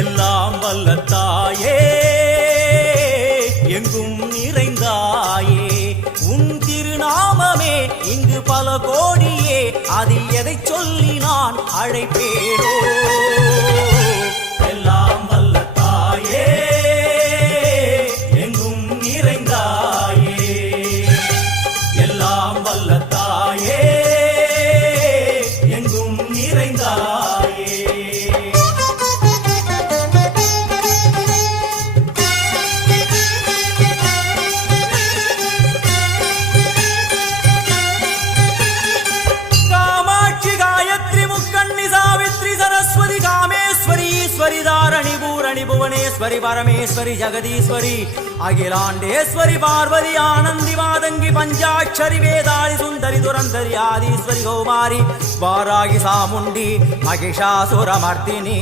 எல்லாம் வல்ல தாயே எங்கும் நிறைந்தாயே உன் திருநாமமே இங்கு பல கோடியே அதில் எதை சொல்லி நான் அழைப்பேனோ பரமேஸ்வரி தாரணி பூரணி புவனேஸ்வரி பரமேஸ்வரி ஜெகதீஸ்வரி அகிலாண்டேஸ்வரி பார்வதி ஆனந்தி மாதங்கி பஞ்சாட்சரி வேதாளி சுந்தரி துரந்தரி ஆதீஸ்வரி கௌமாரி வாராகி சாமுண்டி மகிஷாசுரமர்த்தினி